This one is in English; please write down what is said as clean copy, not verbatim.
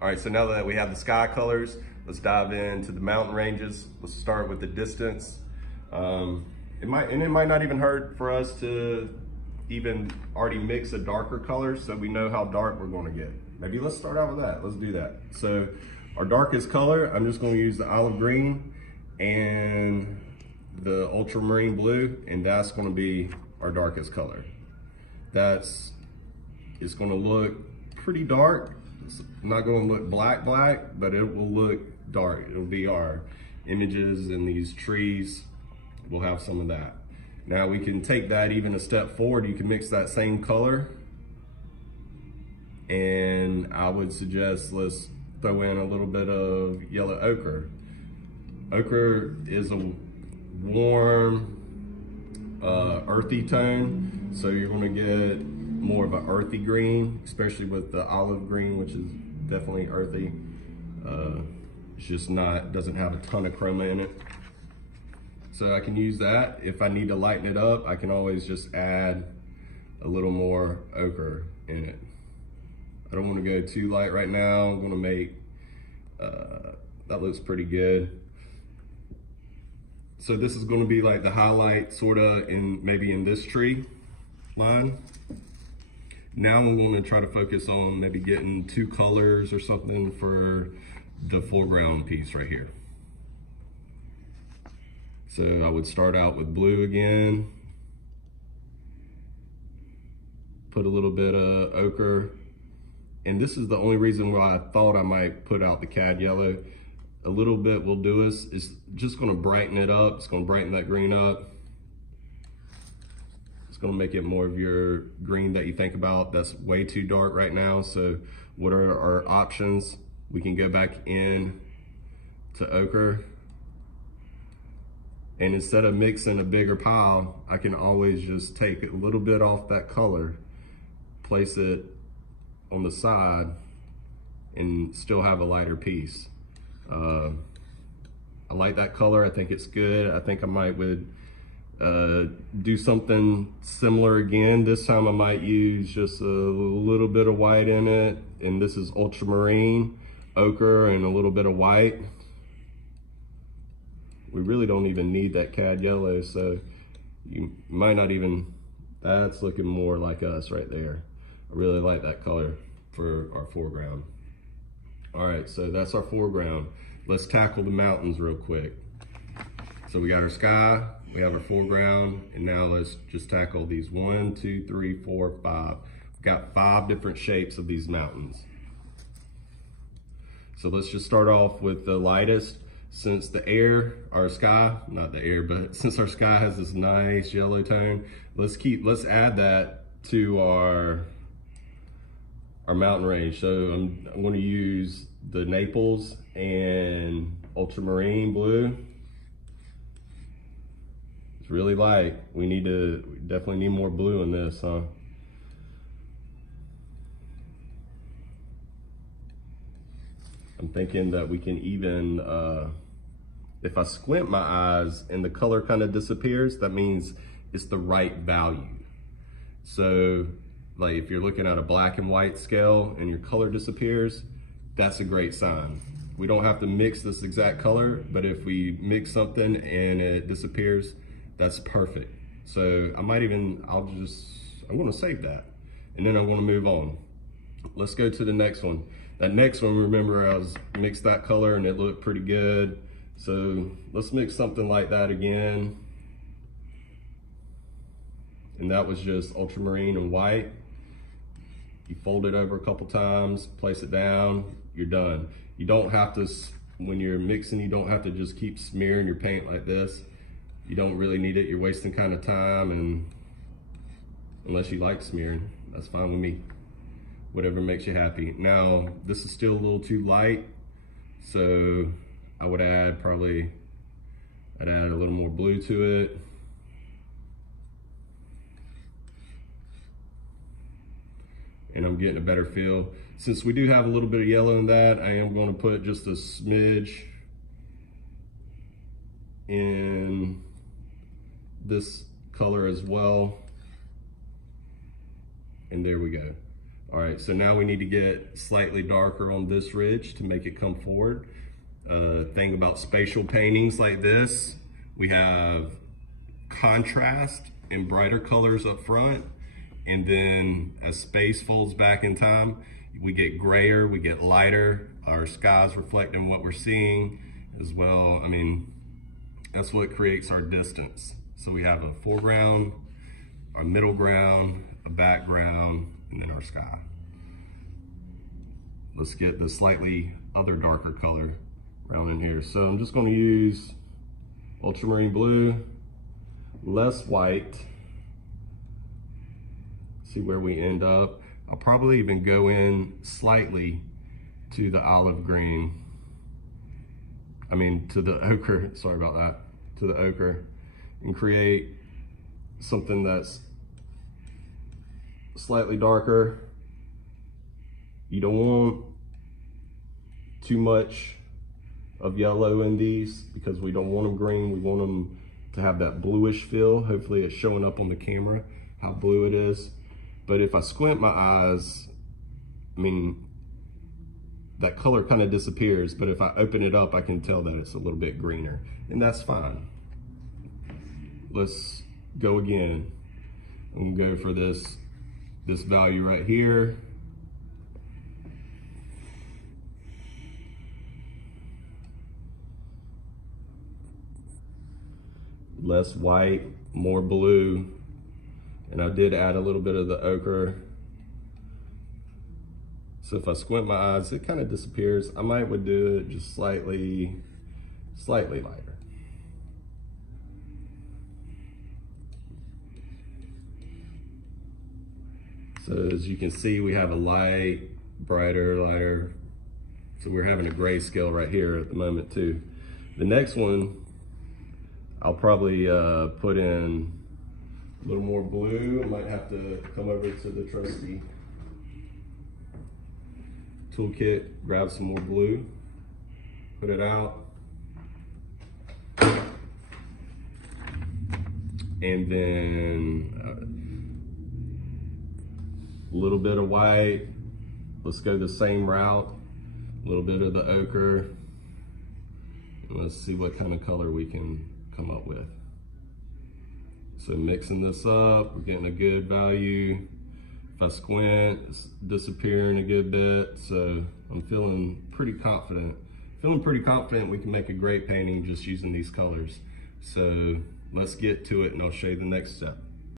All right, so now that we have the sky colors, let's dive into the mountain ranges. Let's start with the distance. It might not even hurt for us to even already mix a darker color so we know how dark we're gonna get. Maybe let's start out with that. Let's do that. So our darkest color, I'm just gonna use the olive green and the ultramarine blue, and that's gonna be our darkest color. It's gonna look pretty dark. It's not gonna look black, but it will look dark. It'll be our images in these trees. We'll have some of that. Now we can take that even a step forward. You can mix that same color, and I would suggest let's throw in a little bit of yellow ochre. Ochre is a warm, earthy tone, so you're gonna get more of an earthy green, especially with the olive green, which is definitely earthy. It's just doesn't have a ton of chroma in it. So I can use that. If I need to lighten it up, I can always just add a little more ochre in it. I don't want to go too light right now. I'm gonna make, that looks pretty good. So this is gonna be like the highlight sorta maybe in this tree line. Now I'm gonna try to focus on maybe getting 2 colors or something for the foreground piece right here. So I would start out with blue again, put a little bit of ochre, and this is the only reason why I thought I might put out the cad yellow. A little bit will do us. It's just gonna brighten it up. It's gonna brighten that green up. It's gonna make it more of your green that you think about. That's way too dark right now. So what are our options? We can go back in to ochre. And instead of mixing a bigger pile, I can always just take a little bit off that color, place it on the side, and still have a lighter piece. I like that color. I think it's good. I think I might do something similar again. This time I might use just a little bit of white in it. And this is ultramarine, ochre, and a little bit of white. We really don't even need that cad yellow, so you might not even, that's looking more like us right there. I really like that color for our foreground. All right, so that's our foreground. Let's tackle the mountains real quick. So we got our sky, we have our foreground, and now let's just tackle these 1, 2, 3, 4, 5. We've got 5 different shapes of these mountains. So let's just start off with the lightest. Since the air, our sky, not the air, but since our sky has this nice yellow tone, let's add that to our mountain range. So I'm going to use the Naples and ultramarine blue. It's really light. We definitely need more blue in this, huh? I'm thinking that we can even, if I squint my eyes and the color kind of disappears, that means it's the right value. So like if you're looking at a black and white scale and your color disappears, that's a great sign. We don't have to mix this exact color, but if we mix something and it disappears, that's perfect. So I'm gonna save that. And then I wanna move on. Let's go to the next one. That next one, remember I mixed that color and it looked pretty good. So let's mix something like that again. And that was just ultramarine and white. You fold it over a couple times, place it down, you're done. You don't have to, when you're mixing, you don't have to just keep smearing your paint like this. You don't really need it. You're wasting kind of time, and unless you like smearing, that's fine with me. Whatever makes you happy. Now, this is still a little too light, so I would add a little more blue to it. And I'm getting a better feel. Since we do have a little bit of yellow in that, I am going to put just a smidge in this color as well. And there we go. All right, so now we need to get slightly darker on this ridge to make it come forward. Thing about spatial paintings like this, we have contrast and brighter colors up front, and then as space folds back in time, we get grayer, we get lighter, our sky's reflecting what we're seeing as well. I mean, that's what creates our distance. So we have a foreground, our middle ground, a background, and then our sky. Let's get the slightly other darker color around in here. So I'm just gonna use ultramarine blue, less white, see where we end up. I'll probably even go in slightly to the olive green. I mean, to the ochre, sorry about that, to the ochre, and create something that's slightly darker. You don't want too much of yellow in these because we don't want them green. We want them to have that bluish feel. Hopefully it's showing up on the camera how blue it is. But if I squint my eyes, I mean, that color kind of disappears, but if I open it up, I can tell that it's a little bit greener, and that's fine. Let's go again. I'm gonna go for this value right here. Less white, more blue, and I did add a little bit of the ochre. So if I squint my eyes, it kind of disappears. I would do it just slightly lighter. So as you can see, we have a light, brighter, lighter. So we're having a grayscale right here at the moment too. The next one, I'll probably put in a little more blue. I might have to come over to the trusty toolkit, grab some more blue, put it out. And then a little bit of white. Let's go the same route. A little bit of the ochre. And let's see what kind of color we can come up with. So mixing this up, we're getting a good value. If I squint, it's disappearing a good bit. So I'm feeling pretty confident. We can make a great painting just using these colors. So let's get to it and I'll show you the next step.